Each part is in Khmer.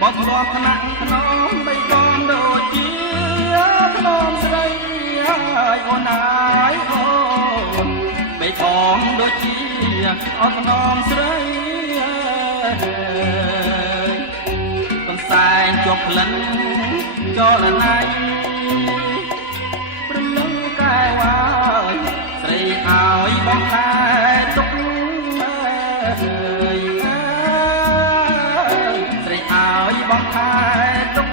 បត់រត់ថ្នាក់ថ្នមបីដងដូចជាថ្នមស្រីហើយអូនហើយអូនបីដងដូចជាអត់ថ្នមស្រីកំសែងជាប់ក្លិនចលណៃព្រលឹងកែវហើយស្រីឲ្យបងតែទុកស្រីឲ្យបងតែទុក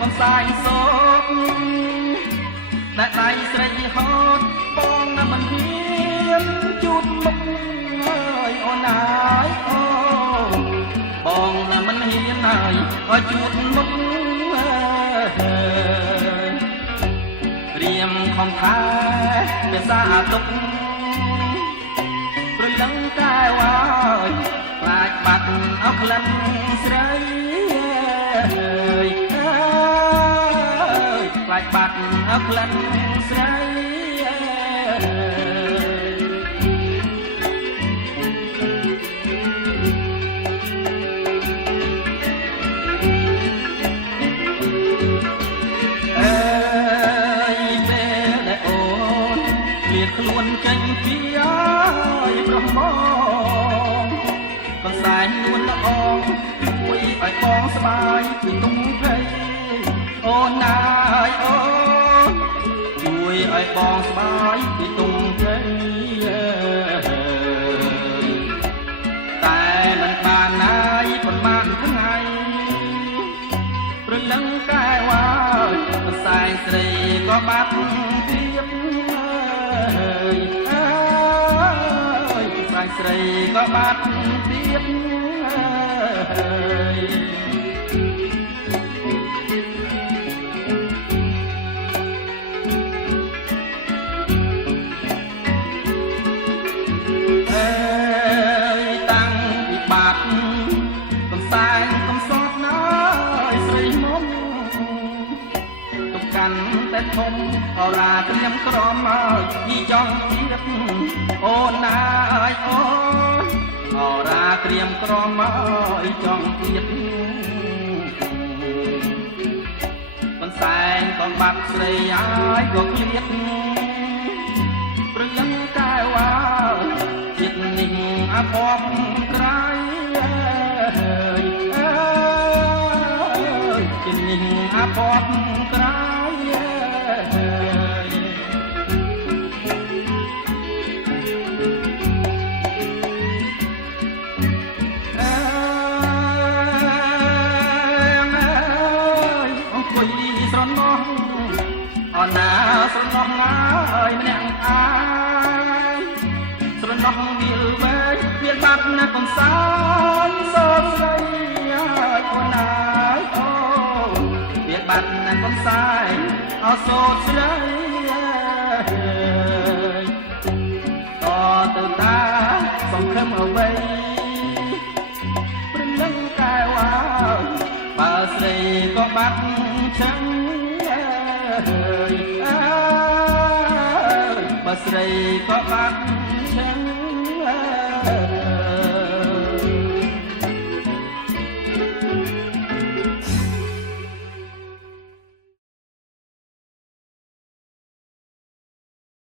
កំសាយសោកតែដៃស្រីហត់បងណាមិនហ៊ានជូតមុខហើយអូនហើយអូបងណាមិនហ៊ានហើយឲ្យជូតមុខព្រៀមខំថាភាសាទុកព្រលឹងកែវហើយខ្លាចបាត់អោក្លិនស្រីខ្លាចបាត់អើក្លិនស្រីអើយពេលដែលអូនឃ្លាតខ្លួនចេញពីឲ្យប្រមងកំសែងនួនល្អជួយឲ្យបងស្បាយពីទុំភ័យអូនណាយអូនជួយឲ្យបងស្បាយពីទុំភ័យតែមិនបានណាយប៉ុន្មានថ្ងៃព្រលឹងកែវកំសែងស្រីក៏បាត់ទៀតអើយកំសែងស្រីក៏បាត់ទៀតកំសែងកំសត់ណាយស្រីមុំទុកកាន់តែធំអរាត្រៀមក្រមហើយញីចង់ទៀតអូនណាយអូនអរាត្រៀមក្រមហើយចង់ទៀតកំសែងក៏បាត់ស្រីហើយក៏ឃ្លាតព្រលឹងកែវចិត្តនេះអាភ័ព្វក្រៃអាភ័ព្វក្រៃអង្គុយស្រណោះអណាស្រណោះណាយម្នាក់អាយស្រណោះវាលវែងវាលបាត់ណាកំសាយសោកស្រីអូនណាយអូបាត់ណាកំសាយអោសូត្រស្រីតទៅតាសង្ឃឹមអ្វីព្រលឹងកែវបើស្រីក៏បាត់ចឹងបើស្រីក៏បាត់